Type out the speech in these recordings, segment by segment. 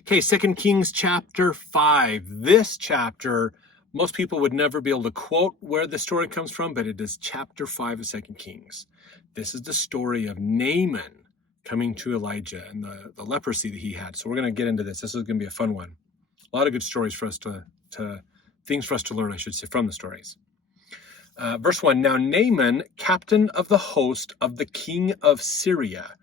Okay, 2 Kings chapter 5. This chapter, most people would never be able to quote where the story comes from, but it is chapter 5 of 2 Kings. This is the story of Naaman coming to Elijah and the leprosy that he had. So we're going to get into this. This is going to be a fun one. A lot of good stories for us things for us to learn, I should say, from the stories. Verse 1, Now Naaman, captain of the host of the king of Syria,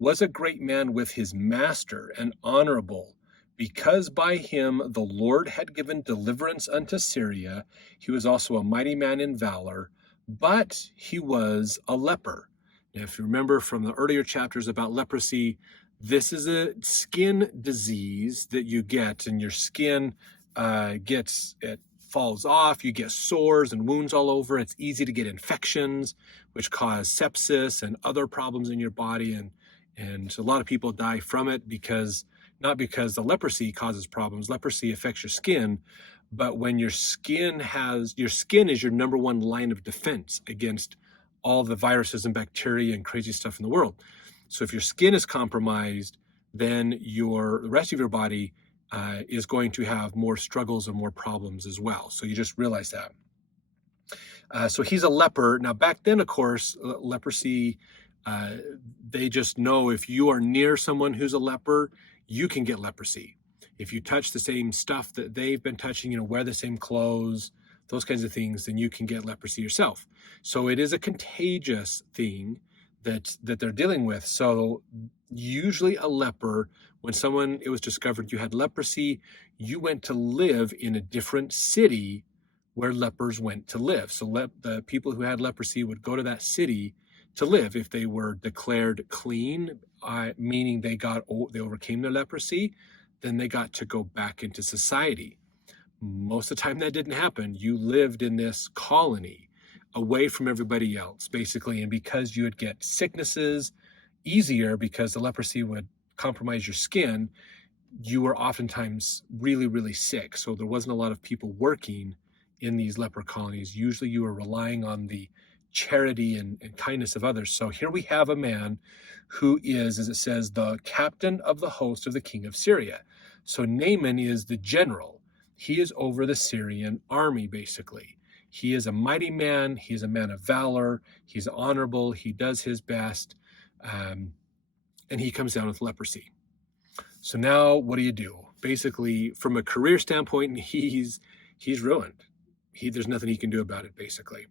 was a great man with his master and honorable, because by him the Lord had given deliverance unto Syria. He was also a mighty man in valor, but he was a leper. Now, if you remember from the earlier chapters about leprosy, this is a skin disease that you get, and your skin it falls off. You get sores and wounds all over. It's easy to get infections, which cause sepsis and other problems in your body. And a lot of people die from it not because the leprosy causes problems. Leprosy affects your skin, but when your skin is your number one line of defense against all the viruses and bacteria and crazy stuff in the world. So if your skin is compromised, then the rest of your body is going to have more struggles and more problems as well. So you just realize that. So he's a leper. Now back then, of course, leprosy, they just know if you are near someone who's a leper, you can get leprosy. If you touch the same stuff that they've been touching, wear the same clothes, those kinds of things, then you can get leprosy yourself. So it is a contagious thing that they're dealing with. So usually a leper, when it was discovered you had leprosy, you went to live in a different city where lepers went to live. So the people who had leprosy would go to that city to live. If they were declared clean, meaning they overcame their leprosy, then they got to go back into society. Most of the time that didn't happen. You lived in this colony away from everybody else, basically. And because you would get sicknesses easier because the leprosy would compromise your skin, you were oftentimes really, really sick. So there wasn't a lot of people working in these leper colonies. Usually you were relying on the charity and kindness of others. So here we have a man who is, as it says, the captain of the host of the king of Syria. So Naaman is the general. He is over the Syrian army, basically. He is a mighty man. He's a man of valor. He's honorable. He does his best. And he comes down with leprosy. So now what do you do? Basically, from a career standpoint, he's ruined. There's nothing he can do about it, basically.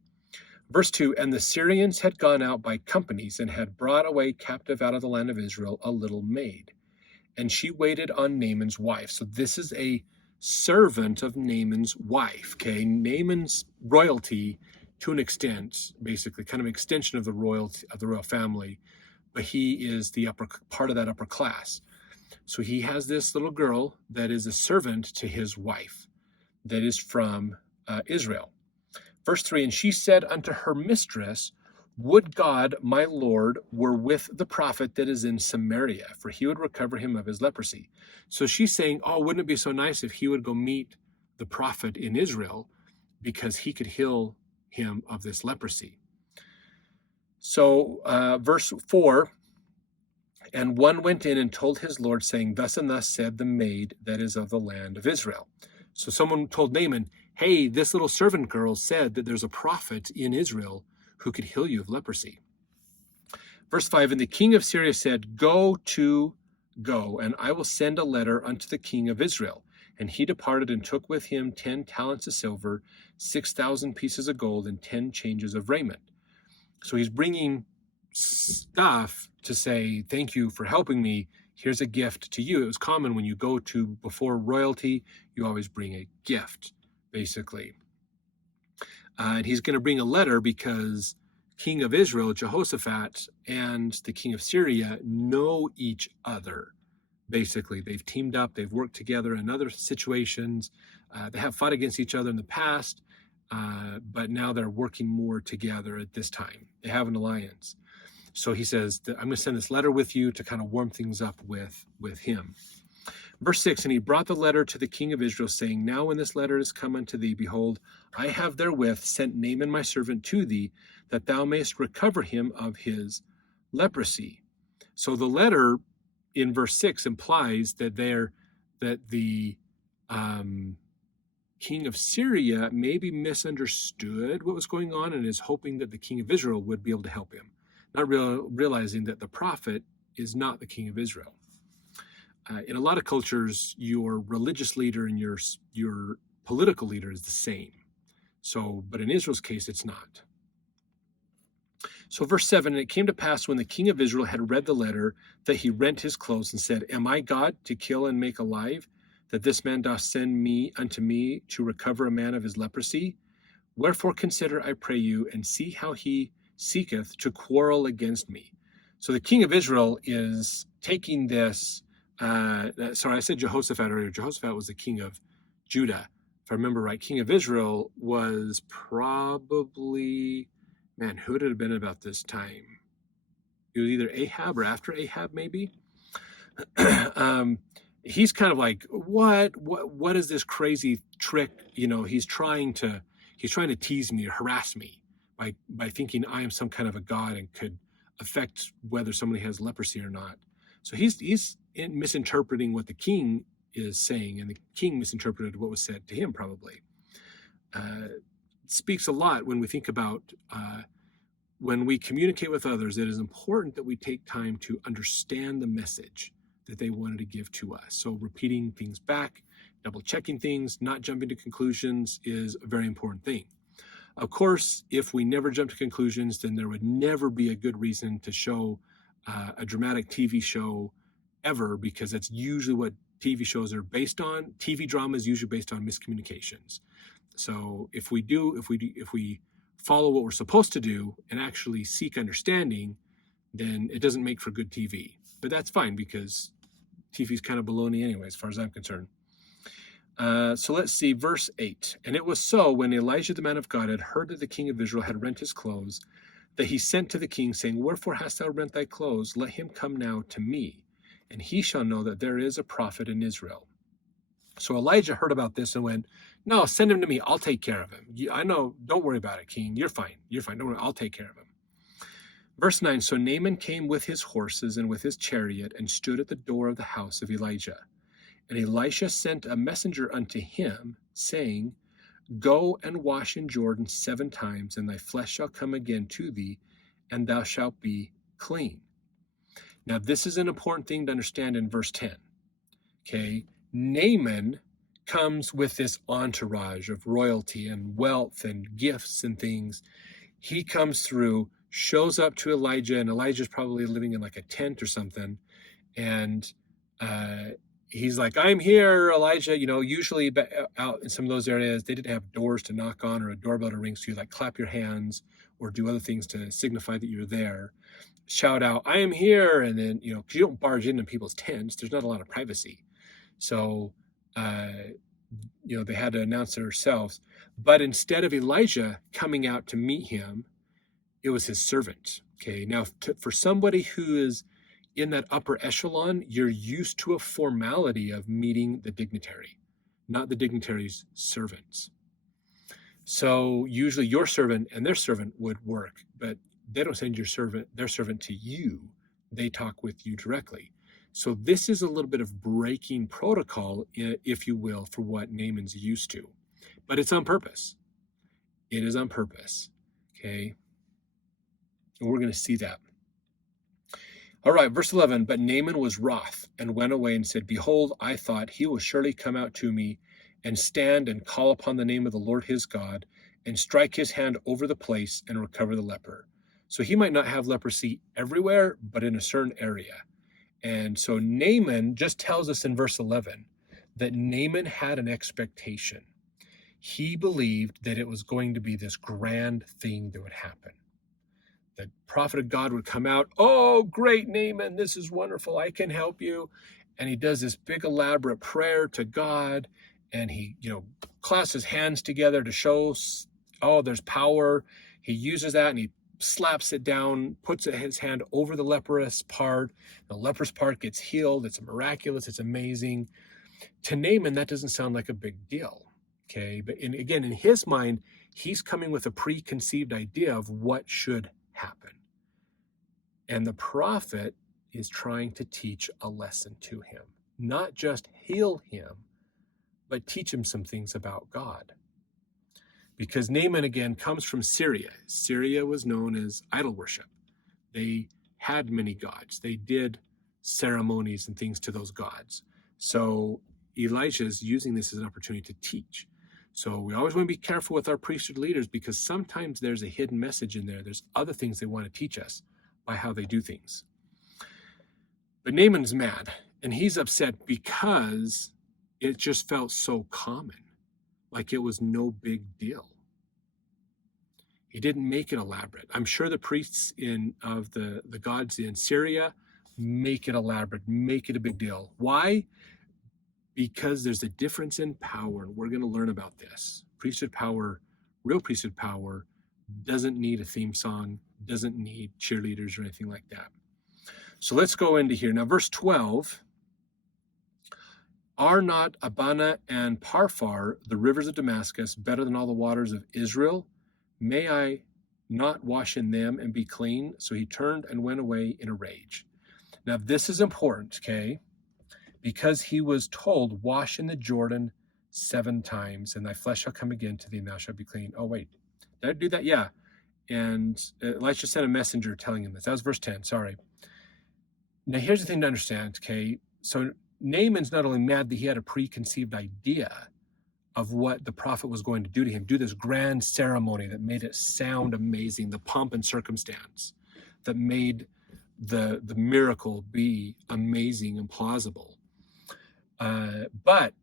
Verse 2, And the Syrians had gone out by companies and had brought away captive out of the land of Israel a little maid. And she waited on Naaman's wife. So this is a servant of Naaman's wife. Okay, Naaman's royalty, to an extent, basically, kind of an extension of the royal family, but he is the upper part of that upper class. So he has this little girl that is a servant to his wife, that is from Israel. Verse 3, And she said unto her mistress, Would God, my Lord, were with the prophet that is in Samaria, for he would recover him of his leprosy. So she's saying, wouldn't it be so nice if he would go meet the prophet in Israel, because he could heal him of this leprosy. So verse 4, And one went in and told his Lord, saying, Thus and thus said the maid that is of the land of Israel. So someone told Naaman, hey, this little servant girl said that there's a prophet in Israel who could heal you of leprosy. Verse 5, And the king of Syria said, Go, and I will send a letter unto the king of Israel. And he departed and took with him 10 talents of silver, 6,000 pieces of gold, and 10 changes of raiment. So he's bringing stuff to say, thank you for helping me. Here's a gift to you. It was common when you go before royalty, you always bring a gift, basically. And he's going to bring a letter because king of Israel, Jehoshaphat, and the king of Syria know each other. Basically, they've teamed up, they've worked together in other situations. They have fought against each other in the past, but now they're working more together at this time. They have an alliance. So he says, I'm going to send this letter with you to kind of warm things up with him. Verse 6, And he brought the letter to the king of Israel, saying, Now when this letter is come unto thee, behold, I have therewith sent Naaman my servant to thee, that thou mayest recover him of his leprosy. So the letter in verse 6 implies that that the king of Syria maybe misunderstood what was going on and is hoping that the king of Israel would be able to help him, not realizing that the prophet is not the king of Israel. In a lot of cultures, your religious leader and your political leader is the same. So, but in Israel's case, it's not. So verse 7, and it came to pass when the king of Israel had read the letter that he rent his clothes and said, Am I God to kill and make alive, that this man doth send me unto me to recover a man of his leprosy? Wherefore consider, I pray you, and see how he seeketh to quarrel against me. So the king of Israel is taking this, sorry, I said Jehoshaphat earlier. Jehoshaphat was the king of Judah. If I remember right, king of Israel was probably... Man, who would it have been about this time? It was either Ahab or after Ahab, maybe. He's kind of like, what is this crazy trick? You know, he's trying to tease me or harass me by thinking I am some kind of a god and could affect whether somebody has leprosy or not. So he's misinterpreting what the king is saying, and the king misinterpreted what was said to him, probably. Speaks a lot when we think about when we communicate with others. It is important that we take time to understand the message that they wanted to give to us. So repeating things back, double checking things, not jumping to conclusions is a very important thing. Of course, if we never jump to conclusions, then there would never be a good reason to show a dramatic TV show ever, because that's usually what TV shows are based on. TV drama is usually based on miscommunications. So if we follow what we're supposed to do and actually seek understanding, then it doesn't make for good TV. But that's fine, because TV is kind of baloney anyway, as far as I'm concerned. So let's see, verse 8. And it was so, when Elijah the man of God had heard that the king of Israel had rent his clothes, that he sent to the king, saying, Wherefore hast thou rent thy clothes? Let him come now to me, and he shall know that there is a prophet in Israel. So Elijah heard about this and went, No, send him to me. I'll take care of him. I know, don't worry about it, king. You're fine. Don't worry. I'll take care of him. Verse 9, so Naaman came with his horses and with his chariot and stood at the door of the house of Elijah. And Elisha sent a messenger unto him, saying, Go and wash in Jordan 7 times, and thy flesh shall come again to thee, and thou shalt be clean. Now, this is an important thing to understand in verse 10. Okay, Naaman comes with this entourage of royalty and wealth and gifts and things. He comes through, shows up to Elijah, and Elijah's probably living in like a tent or something. And he's like, I'm here, Elijah. You know, usually out in some of those areas, they didn't have doors to knock on or a doorbell to ring. So you like clap your hands or do other things to signify that you're there. Shout out, I am here. And then, you know, because you don't barge into people's tents, there's not a lot of privacy. So, you know, they had to announce themselves. But instead of Elijah coming out to meet him, it was his servant. Okay, now for somebody who is in that upper echelon, you're used to a formality of meeting the dignitary, not the dignitary's servants. So usually your servant and their servant would work, but they don't send their servant to you. They talk with you directly. So this is a little bit of breaking protocol, if you will, for what Naaman's used to. But it's on purpose. It is on purpose. Okay. And we're going to see that. All right, verse 11, but Naaman was wroth and went away and said, Behold, I thought he will surely come out to me and stand and call upon the name of the Lord his God and strike his hand over the place and recover the leper. So he might not have leprosy everywhere, but in a certain area. And so Naaman just tells us in verse 11 that Naaman had an expectation. He believed that it was going to be this grand thing that would happen. The prophet of God would come out, oh, great, Naaman, this is wonderful, I can help you. And he does this big elaborate prayer to God, and he, you know, clasps his hands together to show, oh, there's power. He uses that and he slaps it down, puts his hand over the leprous part. The leprous part gets healed. It's miraculous. It's amazing. To Naaman, that doesn't sound like a big deal. Okay, but again, in his mind, he's coming with a preconceived idea of what should happen. And the prophet is trying to teach a lesson to him. not just heal him, but teach him some things about God. Because Naaman, again, comes from Syria. Syria was known as idol worship. They had many gods. They did ceremonies and things to those gods. So Elijah is using this as an opportunity to teach. So we always want to be careful with our priesthood leaders, because sometimes there's a hidden message in there. There's other things they want to teach us by how they do things. But Naaman's mad, and he's upset because it just felt so common, like it was no big deal. He didn't make it elaborate. I'm sure the priests of the gods in Syria make it elaborate, make it a big deal. Why? Because there's a difference in power. We're going to learn about this. Priesthood power, real priesthood power, doesn't need a theme song, doesn't need cheerleaders or anything like that. So let's go into here. Now, verse 12, are not Abana and Parphar, the rivers of Damascus, better than all the waters of Israel? May I not wash in them and be clean? So he turned and went away in a rage. Now, this is important, okay? Because he was told, wash in the Jordan 7 times, and thy flesh shall come again to thee, and thou shalt be clean. Oh, wait, did I do that? Yeah. And Elisha sent a messenger telling him this. That was verse 10, sorry. Now, here's the thing to understand, okay? So Naaman's not only mad that he had a preconceived idea of what the prophet was going to do to him, do this grand ceremony that made it sound amazing, the pomp and circumstance that made the miracle be amazing and plausible. But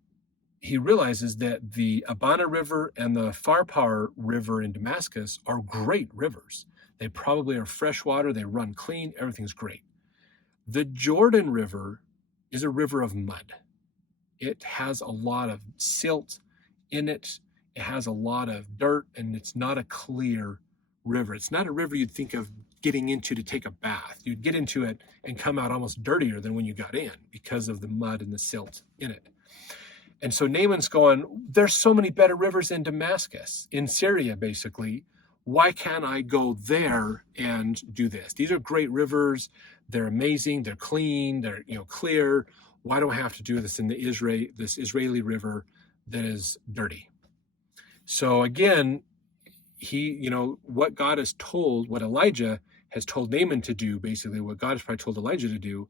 he realizes that the Abana River and the Pharpar River in Damascus are great rivers. They probably are fresh water, they run clean, everything's great. The Jordan River is a river of mud. It has a lot of silt in it. It has a lot of dirt, and it's not a clear river. It's not a river you'd think of getting into to take a bath. You'd get into it and come out almost dirtier than when you got in because of the mud and the silt in it. And so Naaman's going, there's so many better rivers in Damascus, in Syria, basically. Why can't I go there and do this? These are great rivers. They're amazing. They're clean. They're clear. Why do I have to do this in this Israeli river that is dirty? So again, what God has told, what Elijah has told Naaman to do, basically what God has probably told Elijah to do,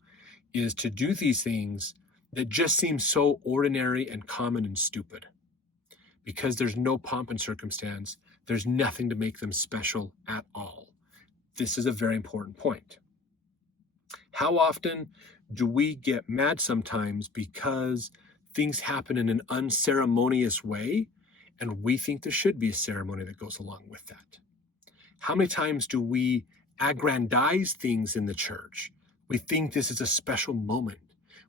is to do these things that just seem so ordinary and common and stupid. Because there's no pomp and circumstance, there's nothing to make them special at all. This is a very important point. How often do we get mad sometimes because things happen in an unceremonious way, and we think there should be a ceremony that goes along with that? How many times do we aggrandize things in the church? We think this is a special moment.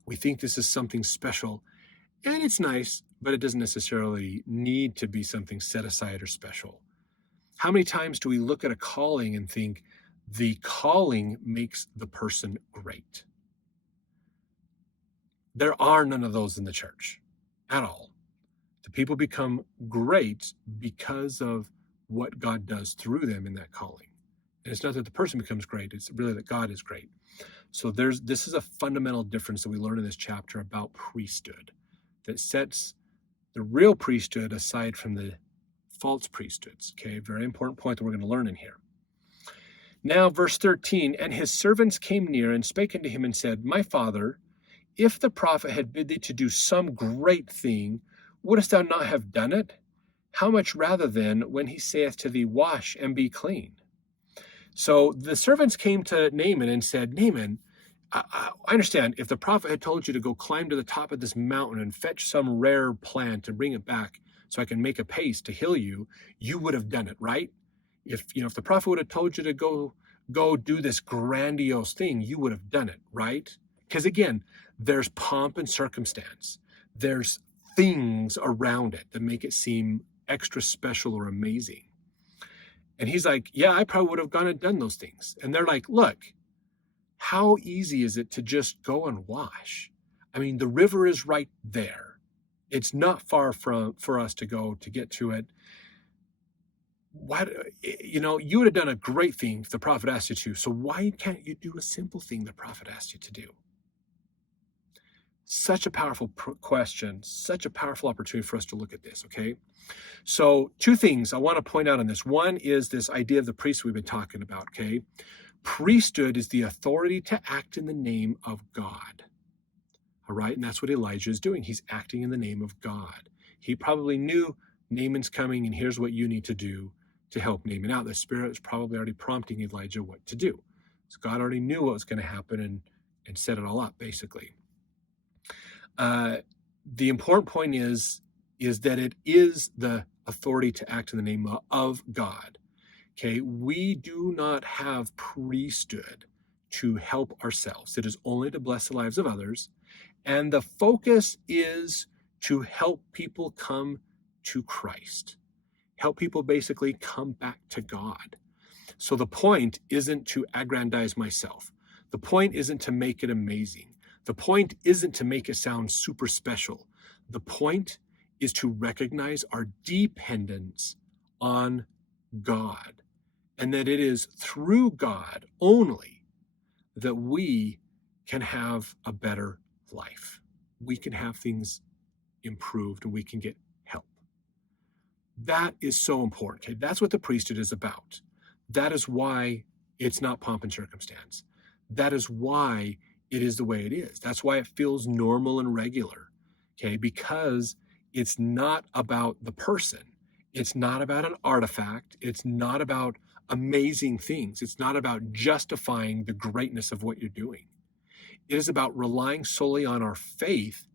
We think this is something special, and it's nice, but it doesn't necessarily need to be something set aside or special. How many times do we look at a calling and think the calling makes the person great? There are none of those in the church at all. The people become great because of what God does through them in that calling. And it's not that the person becomes great, it's really that God is great. So this is a fundamental difference that we learn in this chapter about priesthood that sets the real priesthood aside from the false priesthoods. Okay, very important point that we're going to learn in here. Now, verse 13, and his servants came near and spake unto him and said, My father, if the prophet had bid thee to do some great thing, wouldest thou not have done it? How much rather then when he saith to thee, Wash and be clean? So the servants came to Naaman and said, Naaman, I understand if the prophet had told you to go climb to the top of this mountain and fetch some rare plant and bring it back so I can make a paste to heal you, you would have done it, right? If the prophet would have told you to go do this grandiose thing, you would have done it, right? Because again, there's pomp and circumstance. There's things around it that make it seem extra special or amazing. And he's like, yeah, I probably would have gone and done those things. And they're like, look, how easy is it to just go and wash? I mean, the river is right there. It's not far for us to go to get to it. You would have done a great thing if the prophet asked you to. So why can't you do a simple thing the prophet asked you to do? Such a powerful question, such a powerful opportunity for us to look at this, okay? So two things I want to point out on this. One is this idea of the priest we've been talking about, okay? Priesthood is the authority to act in the name of God, all right? And that's what Elijah is doing. He's acting in the name of God. He probably knew Naaman's coming, and here's what you need to do to help Naaman out. The Spirit was probably already prompting Elijah what to do. So God already knew what was going to happen and set it all up, basically. The important point is that it is the authority to act in the name of God. Okay, we do not have priesthood to help ourselves. It is only to bless the lives of others. And the focus is to help people come to Christ, help people basically come back to God. So the point isn't to aggrandize myself. The point isn't to make it amazing. The point isn't to make it sound super special. The point is to recognize our dependence on God, and that it is through God only that we can have a better life. We can have things improved and we can get help. That is so important. Okay? That's what the priesthood is about. That is why it's not pomp and circumstance. That is why it is the way it is. That's why it feels normal and regular, okay? Because it's not about the person. It's not about an artifact. It's not about amazing things. It's not about justifying the greatness of what you're doing. It is about relying solely on our faith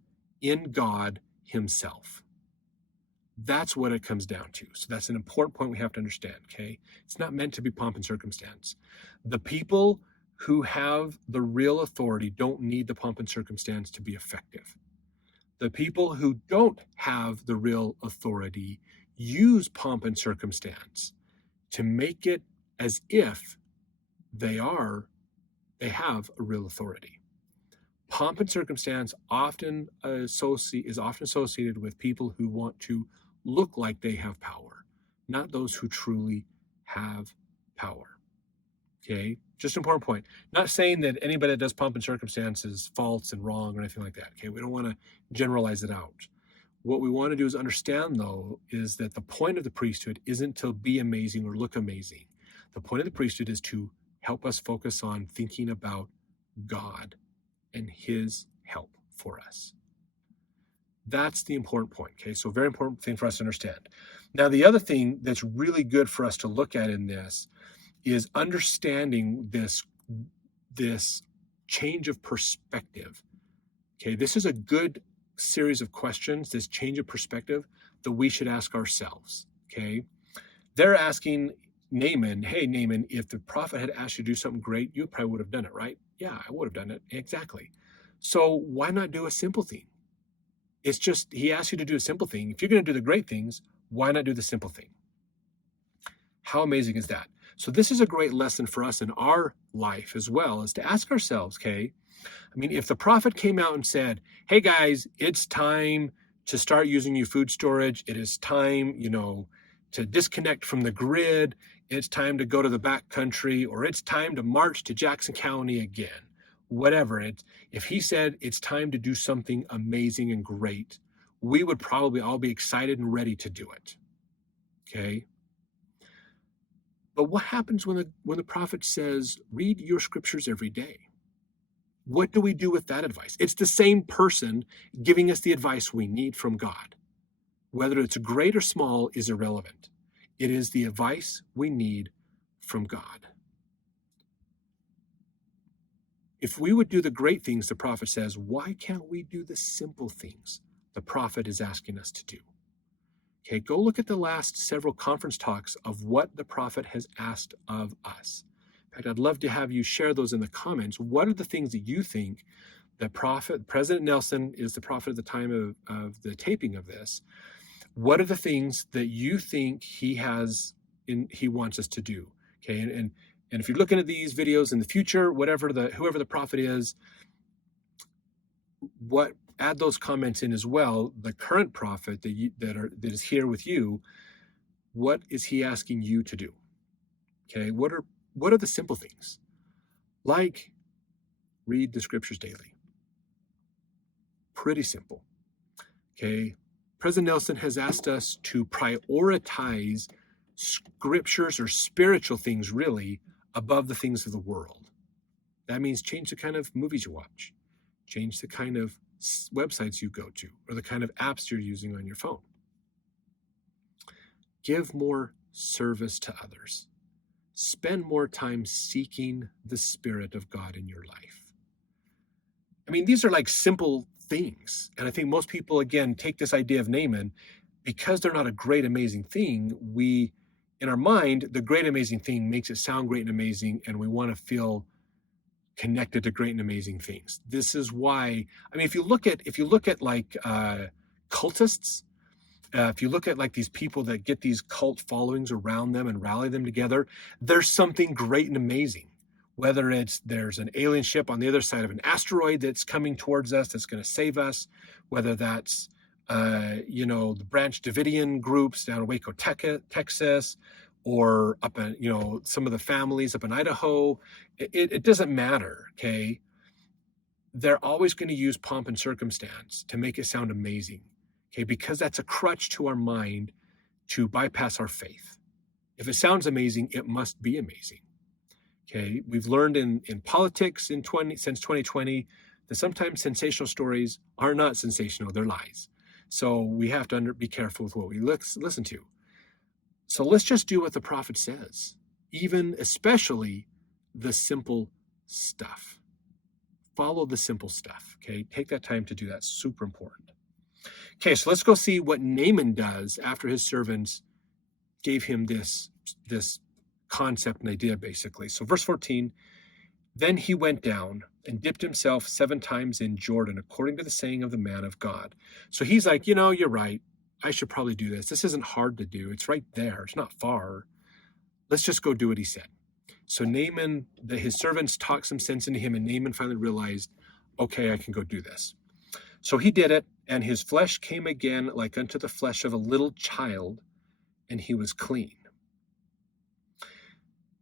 in God Himself. That's what it comes down to. So that's an important point we have to understand, okay? It's not meant to be pomp and circumstance. The people who have the real authority don't need the pomp and circumstance to be effective. The people who don't have the real authority use pomp and circumstance to make it as if they have a real authority. Pomp and circumstance is often associated with people who want to look like they have power, not those who truly have power. Okay, just an important point. Not saying that anybody that does pomp and circumstance is false and wrong or anything like that. Okay, we don't want to generalize it out. What we want to do is understand, though, is that the point of the priesthood isn't to be amazing or look amazing. The point of the priesthood is to help us focus on thinking about God and His help for us. That's the important point, okay? So very important thing for us to understand. Now, the other thing that's really good for us to look at in this is understanding this change of perspective, okay? This is a good series of questions, this change of perspective that we should ask ourselves, okay? They're asking Naaman, hey, Naaman, if the prophet had asked you to do something great, you probably would have done it, right? Yeah, I would have done it, exactly. So why not do a simple thing? It's just, he asked you to do a simple thing. If you're going to do the great things, why not do the simple thing? How amazing is that? So this is a great lesson for us in our life as well, is to ask ourselves, okay, I mean, if the prophet came out and said, hey guys, it's time to start using your food storage. It is time, to disconnect from the grid. It's time to go to the back country, or it's time to march to Jackson County again. Whatever it, if he said it's time to do something amazing and great, we would probably all be excited and ready to do it. Okay. But what happens when the prophet says, read your scriptures every day? What do we do with that advice? It's the same person giving us the advice we need from God. Whether it's great or small is irrelevant. It is the advice we need from God. If we would do the great things the prophet says, why can't we do the simple things the prophet is asking us to do? Okay, go look at the last several conference talks of what the prophet has asked of us. In fact, I'd love to have you share those in the comments. What are the things that you think the prophet, President Nelson is the prophet at the time of the taping of this. What are the things that you think he wants us to do? Okay, and if you're looking at these videos in the future, whoever the prophet is, add those comments in as well. The current prophet that is here with you, what is he asking you to do? Okay, what are the simple things? Like read the scriptures daily. pretty simple. Okay. President Nelson has asked us to prioritize scriptures or spiritual things really above the things of the world. That means change the kind of movies you watch, change the kind of websites you go to, or the kind of apps you're using on your phone. Give more service to others. Spend more time seeking the Spirit of God in your life. I mean, these are like simple things. And I think most people, again, take this idea of Naaman, because they're not a great, amazing thing, in our mind, the great, amazing thing makes it sound great and amazing, and we want to feel connected to great and amazing things. This is why, I mean, if you look at like cultists, if you look at like these people that get these cult followings around them and rally them together, there's something great and amazing. Whether there's an alien ship on the other side of an asteroid that's coming towards us that's going to save us, whether that's the Branch Davidian groups down in Waco, Texas, or up in some of the families up in Idaho. It doesn't matter. Okay, they're always going to use pomp and circumstance to make it sound amazing. Okay, because that's a crutch to our mind to bypass our faith. If it sounds amazing, it must be amazing. Okay, we've learned in politics since 2020 that sometimes sensational stories are not sensational, they're lies. So we have to be careful with what we listen to. So let's just do what the prophet says, especially the simple stuff. Follow the simple stuff, okay? Take that time to do that. Super important. Okay, so let's go see what Naaman does after his servants gave him this concept and idea, basically. So verse 14, then he went down and dipped himself 7 times in Jordan, according to the saying of the man of God. So he's like, you're right. I should probably do this. This isn't hard to do. It's right there. It's not far. Let's just go do what he said. So Naaman, his servants talked some sense into him, and Naaman finally realized, okay, I can go do this. So he did it, and his flesh came again like unto the flesh of a little child, and he was clean.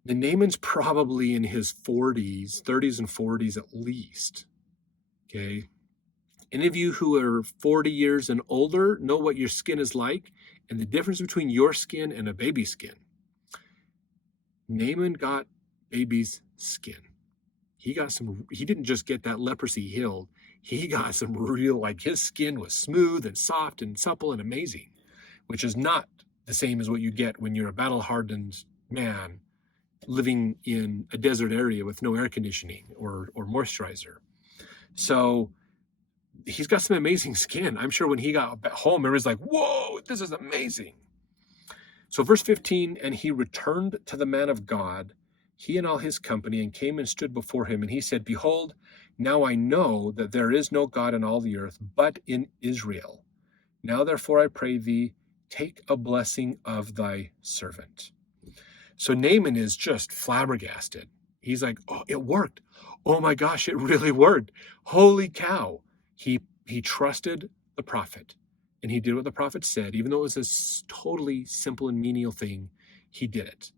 Now, Naaman's probably in his 30s and 40s at least. Okay. Any of you who are 40 years and older know what your skin is like and the difference between your skin and a baby's skin. Naaman got baby's skin. He didn't just get that leprosy healed. He got some real, his skin was smooth and soft and supple and amazing, which is not the same as what you get when you're a battle-hardened man living in a desert area with no air conditioning or moisturizer. So he's got some amazing skin. I'm sure when he got back home, everybody's like, whoa, this is amazing. So verse 15, and he returned to the man of God, he and all his company, and came and stood before him. And he said, behold, now I know that there is no God in all the earth, but in Israel. Now therefore I pray thee, take a blessing of thy servant. So Naaman is just flabbergasted. He's like, oh, it worked. Oh my gosh, it really worked. Holy cow. He trusted the prophet, and he did what the prophet said. Even though it was a totally simple and menial thing, he did it.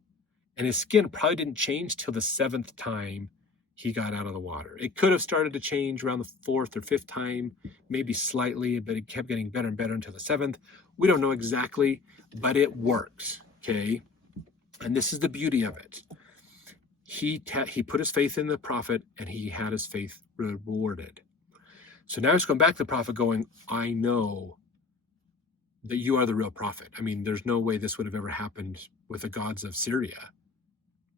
And his skin probably didn't change till the 7th time he got out of the water. It could have started to change around the 4th or 5th time, maybe slightly, but it kept getting better and better until the 7th. We don't know exactly, but it works, okay? And this is the beauty of it. He put his faith in the prophet, and he had his faith rewarded. So now he's going back to the prophet going, I know that you are the real prophet. I mean, there's no way this would have ever happened with the gods of Syria.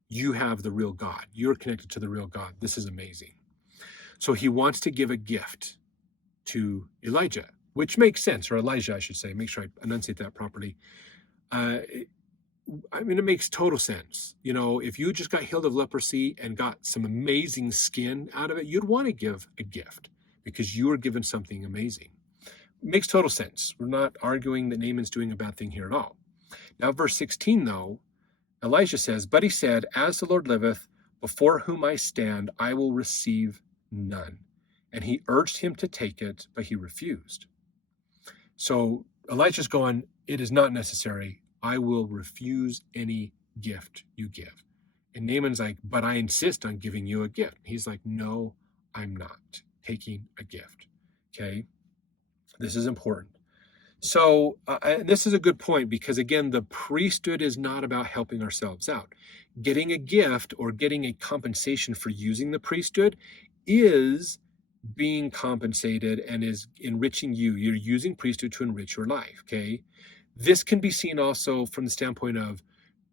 You have the real God. You're connected to the real God. This is amazing. So he wants to give a gift to Elijah, which makes sense, or Elijah, I should say. Make sure I enunciate that properly. It makes total sense. If you just got healed of leprosy and got some amazing skin out of it, you'd want to give a gift because you were given something amazing. It makes total sense. We're not arguing that Naaman's doing a bad thing here at all. Now, verse 16, though, Elisha says, but he said, as the Lord liveth, before whom I stand, I will receive none. And he urged him to take it, but he refused. So Elisha's going, it is not necessary. I will refuse any gift you give. And Naaman's like, but I insist on giving you a gift. He's like, no, I'm not taking a gift. Okay. This is important. So, and this is a good point because, again, the priesthood is not about helping ourselves out. Getting a gift or getting a compensation for using the priesthood is being compensated and is enriching you. You're using priesthood to enrich your life, okay? This can be seen also from the standpoint of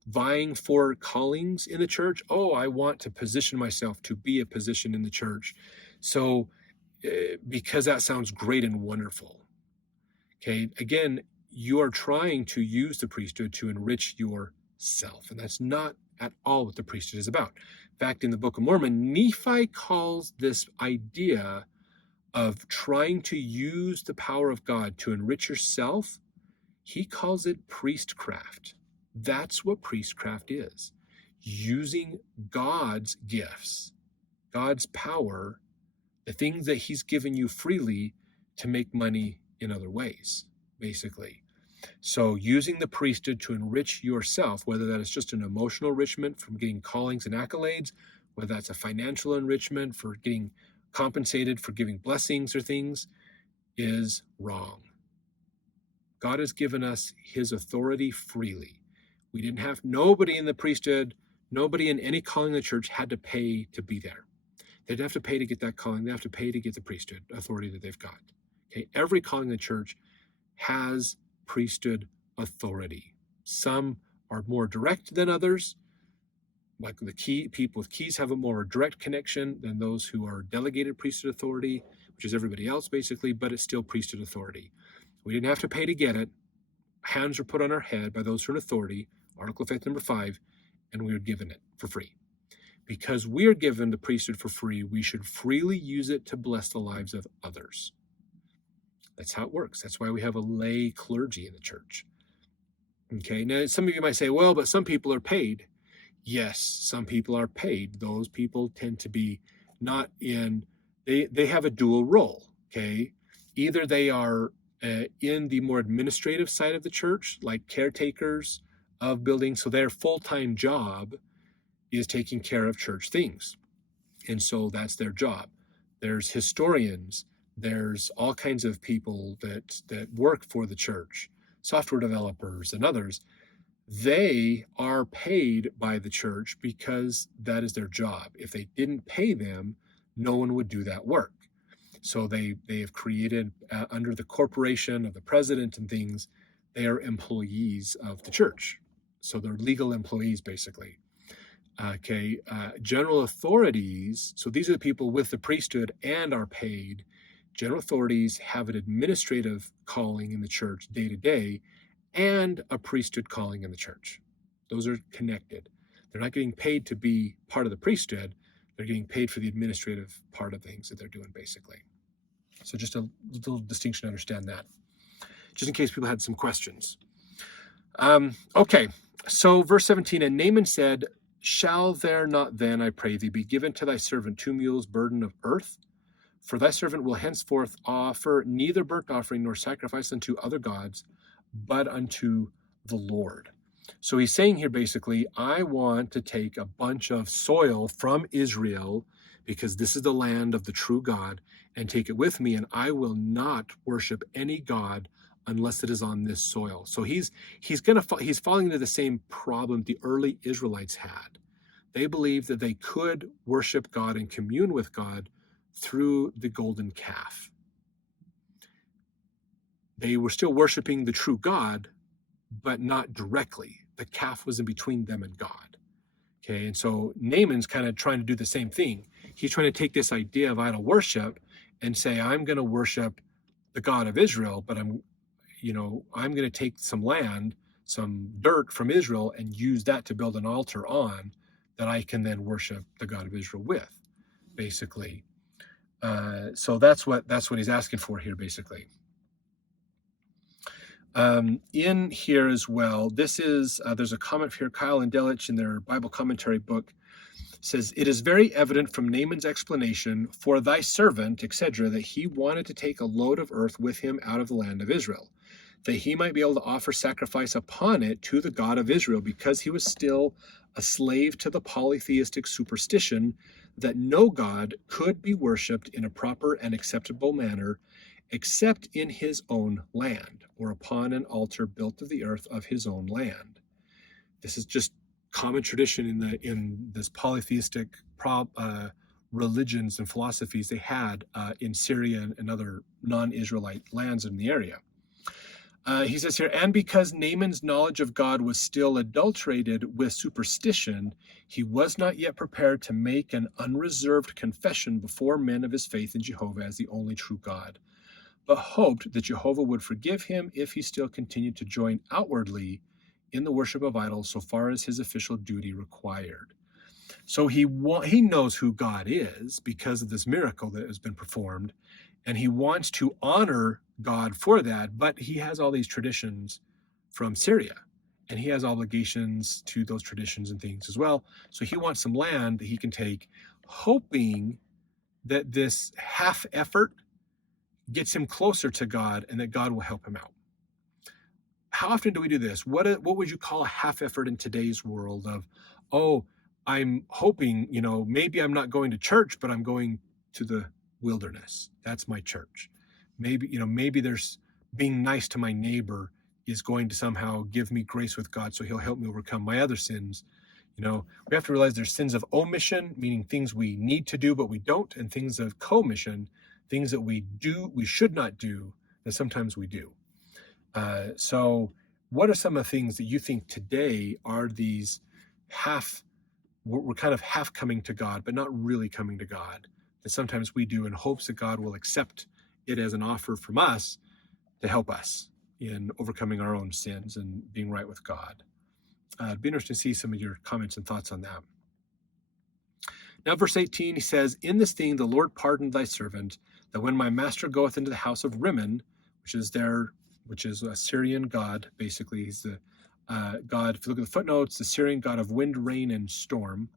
vying for callings in the church. Oh, I want to position myself to be a position in the church. So, because that sounds great and wonderful. Okay, again, you are trying to use the priesthood to enrich yourself, and that's not at all what the priesthood is about. In fact, in the Book of Mormon, Nephi calls this idea of trying to use the power of God to enrich yourself, he calls it priestcraft. That's what priestcraft is. Using God's gifts, God's power, the things that he's given you freely to make money in other ways, basically. So using the priesthood to enrich yourself, whether that is just an emotional enrichment from getting callings and accolades, whether that's a financial enrichment for getting compensated for giving blessings or things, is wrong. God has given us his authority freely. We didn't have, nobody in the priesthood, nobody in any calling in the church had to pay to be there. They didn't have to pay to get that calling. They have to pay to get the priesthood authority that they've got. Okay, every calling in the church has priesthood authority. Some are more direct than others. Like people with keys have a more direct connection than those who are delegated priesthood authority, which is everybody else basically, but it's still priesthood authority. We didn't have to pay to get it. Hands were put on our head by those who are in authority, Article of Faith number 5, and we were given it for free. Because we are given the priesthood for free, we should freely use it to bless the lives of others. That's how it works. That's why we have a lay clergy in the church. Okay, now some of you might say, well, but some people are paid. Yes, some people are paid. Those people tend to be not in, they have a dual role, okay? Either they are in the more administrative side of the church, like caretakers of buildings, so their full-time job is taking care of church things. And so that's their job. There's historians, there's all kinds of people that work for the church, software developers and others. They are paid by the church because that is their job. If they didn't pay them, no one would do that work. So they have created, under the corporation of the president and things, they are employees of the church. So they're legal employees, basically. Okay, general authorities, so these are the people with the priesthood and are paid. General authorities have an administrative calling in the church day to day and a priesthood calling in the church. Those are connected. They're not getting paid to be part of the priesthood. They're getting paid for the administrative part of things that they're doing, basically. So just a little distinction to understand that, just in case people had some questions. Okay, so verse 17, and Naaman said, shall there not then, I pray thee, be given to thy servant 2 mules burden of earth? For thy servant will henceforth offer neither burnt offering nor sacrifice unto other gods, but unto the Lord. So he's saying here basically, I want to take a bunch of soil from Israel, because this is the land of the true God, and take it with me, and I will not worship any god unless it is on this soil. So he's falling into the same problem the early Israelites had. They believed that they could worship God and commune with God through the golden calf. They were still worshiping the true God, but not directly. The calf was in between them and God. Okay, and so Naaman's kind of trying to do the same thing. He's trying to take this idea of idol worship and say, I'm going to worship the God of Israel, but I'm going to take some land, some dirt from Israel, and use that to build an altar on that I can then worship the God of Israel with, basically. So that's what he's asking for here, basically. In here as well, this is, there's a comment here, Keil and Delitzsch in their Bible commentary book says, it is very evident from Naaman's explanation for thy servant, etc., that he wanted to take a load of earth with him out of the land of Israel, that he might be able to offer sacrifice upon it to the God of Israel, because he was still a slave to the polytheistic superstition that no God could be worshipped in a proper and acceptable manner, except in his own land, or upon an altar built of the earth of his own land. This is just common tradition in this polytheistic religions and philosophies they had in Syria and other non-Israelite lands in the area. He says here, and because Naaman's knowledge of God was still adulterated with superstition, he was not yet prepared to make an unreserved confession before men of his faith in Jehovah as the only true God, but hoped that Jehovah would forgive him if he still continued to join outwardly in the worship of idols so far as his official duty required. So he knows who God is because of this miracle that has been performed, and he wants to honor God for that, but he has all these traditions from Syria, and he has obligations to those traditions and things as well. So he wants some land that he can take, hoping that this half effort gets him closer to God and that God will help him out. How often do we do this? What would you call a half effort in today's world of, oh, I'm hoping, maybe I'm not going to church, but I'm going to the wilderness. That's my church. Maybe there's being nice to my neighbor is going to somehow give me grace with God, so he'll help me overcome my other sins. We have to realize there's sins of omission, meaning things we need to do but we don't, and things of commission, things that we should not do, that sometimes we do. So what are some of the things that you think today are these we're kind of half coming to God, but not really coming to God, that sometimes we do in hopes that God will accept it as an offer from us to help us in overcoming our own sins and being right with God? It'd be interesting to see some of your comments and thoughts on that. Now, verse 18, he says, in this thing the Lord pardoned thy servant, that when my master goeth into the house of Rimmon, which is a Syrian god, basically, he's the god, if you look at the footnotes, the Syrian god of wind, rain, and storm.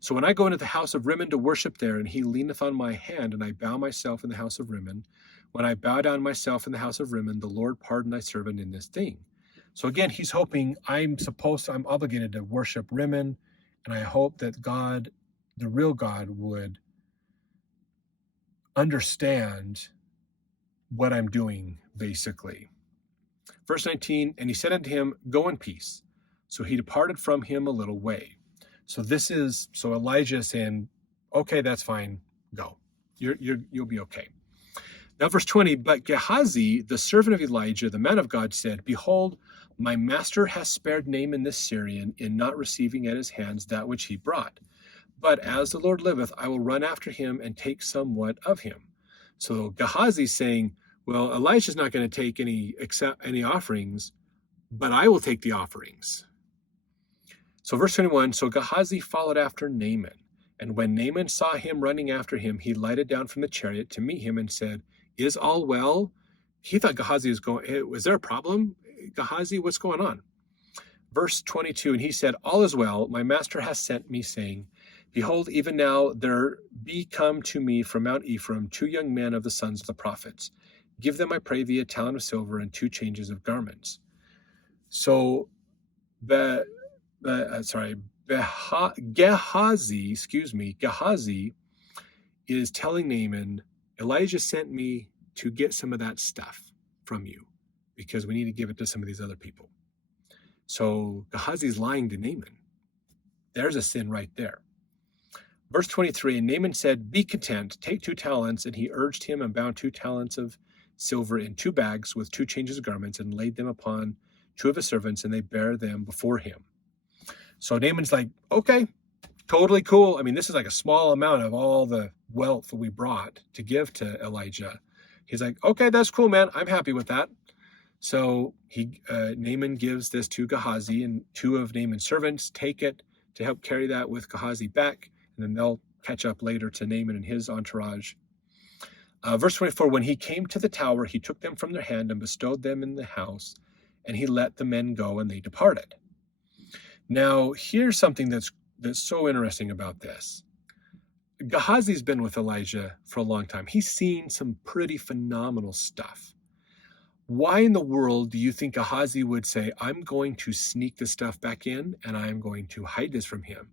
So when I go into the house of Rimmon to worship there, and he leaneth on my hand, and I bow myself in the house of Rimmon, when I bow down myself in the house of Rimmon, the Lord pardon thy servant in this thing. So again, he's hoping I'm obligated to worship Rimmon, and I hope that God, the real God, would understand what I'm doing, basically. Verse 19, and he said unto him, go in peace. So he departed from him a little way. So Elijah saying, okay, that's fine, go. You'll be okay. Now verse 20, but Gehazi, the servant of Elijah, the man of God, said, behold, my master has spared Naaman this Syrian in not receiving at his hands that which he brought. But as the Lord liveth, I will run after him and take somewhat of him. So Gehazi's saying, well, Elijah's not going to take any offerings, but I will take the offerings. So verse 21, so Gehazi followed after Naaman. And when Naaman saw him running after him, he lighted down from the chariot to meet him and said, is all well? He thought Gehazi was going, hey, was there a problem? Gehazi, what's going on? Verse 22, and he said, all is well. My master has sent me, saying, behold, even now there be come to me from Mount Ephraim 2 young men of the sons of the prophets. Give them, I pray thee, a talent of silver and 2 changes of garments. So Gehazi is telling Naaman, Elijah sent me to get some of that stuff from you because we need to give it to some of these other people. So Gehazi's lying to Naaman. There's a sin right there. Verse 23, and Naaman said, be content, take 2 talents. And he urged him and bound 2 talents of silver in 2 bags with 2 changes of garments and laid them upon 2 of his servants, and they bare them before him. So Naaman's like, okay, totally cool. I mean, this is like a small amount of all the wealth that we brought to give to Elijah. He's like, okay, that's cool, man. I'm happy with that. So Naaman gives this to Gehazi, and 2 of Naaman's servants take it to help carry that with Gehazi back, and then they'll catch up later to Naaman and his entourage. Verse 24, when he came to the tower, he took them from their hand and bestowed them in the house, and he let the men go, and they departed. Now, here's something that's so interesting about this. Gehazi's been with Elijah for a long time. He's seen some pretty phenomenal stuff. Why in the world do you think Gehazi would say, I'm going to sneak this stuff back in, and I'm going to hide this from him?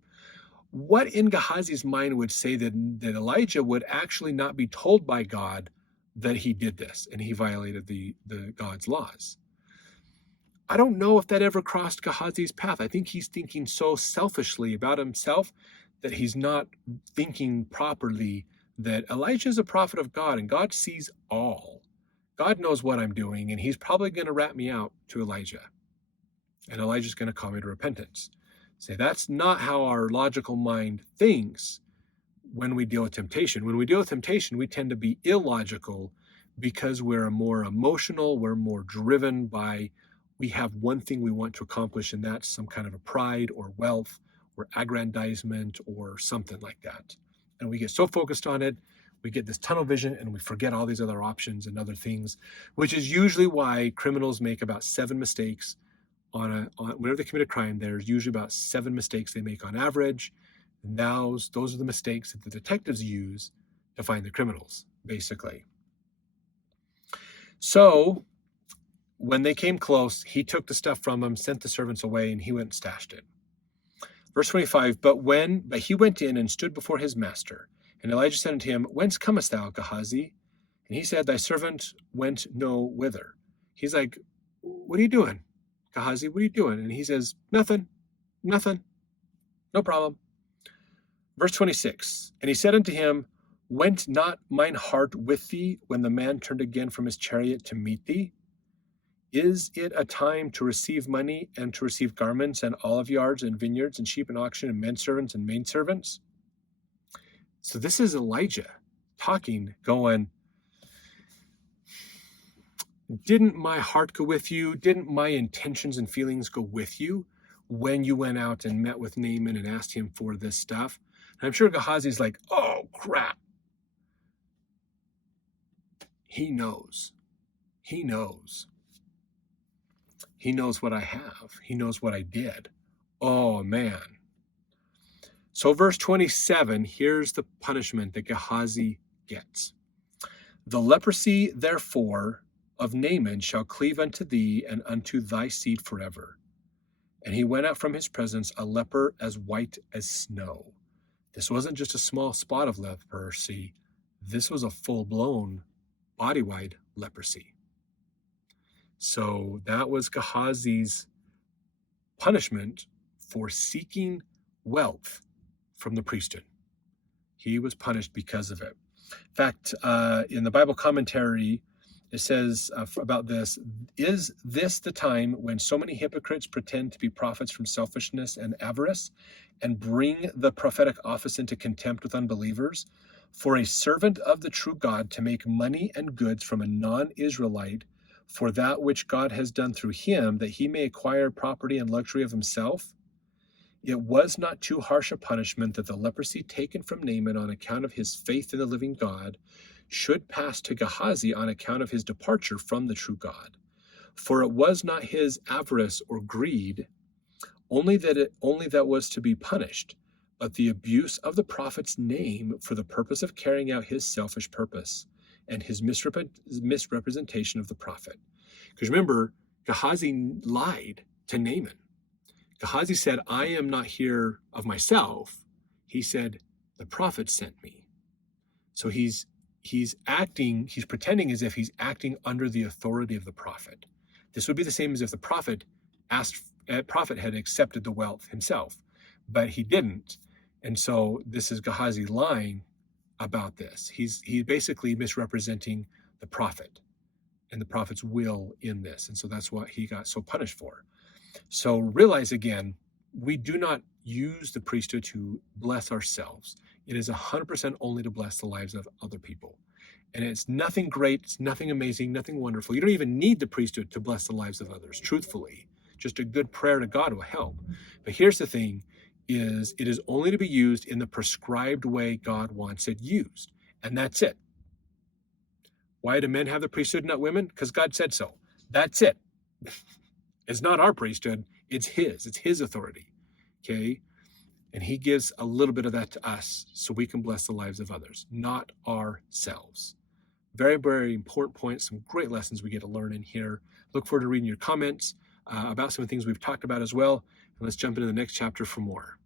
What in Gehazi's mind would say that Elijah would actually not be told by God that he did this and he violated the God's laws. I don't know if that ever crossed Gehazi's path. I think he's thinking so selfishly about himself that he's not thinking properly that Elijah is a prophet of God and God sees all. God knows what I'm doing, and he's probably going to rat me out to Elijah. And Elijah's going to call me to repentance. Say, that's not how our logical mind thinks when we deal with temptation. When we deal with temptation, we tend to be illogical because we're more emotional, we're more driven by, we have one thing we want to accomplish, and that's some kind of a pride or wealth or aggrandizement or something like that. And we get so focused on it, we get this tunnel vision and we forget all these other options and other things, which is usually why criminals make about 7 mistakes whenever they commit a crime. There's usually about 7 mistakes they make on average. And those are the mistakes that the detectives use to find the criminals, basically. So when they came close, he took the stuff from them, sent the servants away, and he went and stashed it. Verse 25, but he went in and stood before his master. And Elijah said unto him, whence comest thou, Gehazi? And he said, thy servant went no whither. He's like, what are you doing, Gehazi? What are you doing? And he says, nothing, no problem. Verse 26, and he said unto him, went not mine heart with thee when the man turned again from his chariot to meet thee? Is it a time to receive money and to receive garments and olive yards and vineyards and sheep and oxen and menservants and maidservants? So this is Elijah talking, going, didn't my heart go with you? Didn't my intentions and feelings go with you when you went out and met with Naaman and asked him for this stuff? And I'm sure Gehazi's like, oh, crap. He knows. He knows what I have. He knows what I did. Oh, man. So verse 27, here's the punishment that Gehazi gets. The leprosy, therefore, of Naaman shall cleave unto thee and unto thy seed forever. And he went out from his presence a leper as white as snow. This wasn't just a small spot of leprosy. This was a full-blown, body-wide leprosy. So that was Gehazi's punishment for seeking wealth from the priesthood. He was punished because of it. In fact, in the Bible commentary, it says about this, is this the time when so many hypocrites pretend to be prophets from selfishness and avarice and bring the prophetic office into contempt with unbelievers? For a servant of the true God to make money and goods from a non-Israelite for that which God has done through him, that he may acquire property and luxury of himself? It was not too harsh a punishment that the leprosy taken from Naaman on account of his faith in the living God should pass to Gehazi on account of his departure from the true God. For it was not his avarice or greed only that was to be punished, but the abuse of the prophet's name for the purpose of carrying out his selfish purpose and his misrepresentation of the prophet. Because remember, Gehazi lied to Naaman. Gehazi said, I am not here of myself. He said, the prophet sent me. So he's pretending as if he's acting under the authority of the prophet. This would be the same as if the prophet had accepted the wealth himself, but he didn't. And so this is Gehazi lying about this. He's basically misrepresenting the prophet and the prophet's will in this. And so that's what he got so punished for. So realize again, we do not use the priesthood to bless ourselves. It is 100% only to bless the lives of other people. And it's nothing great, it's nothing amazing, nothing wonderful. You don't even need the priesthood to bless the lives of others, truthfully. Just a good prayer to God will help. But here's the thing, is it is only to be used in the prescribed way God wants it used. And that's it. Why do men have the priesthood, not women? Because God said so. That's it. It's not our priesthood, it's his authority. Okay? And he gives a little bit of that to us so we can bless the lives of others, not ourselves. Very, very important point. Some great lessons we get to learn in here. Look forward to reading your comments about some of the things we've talked about as well. And let's jump into the next chapter for more.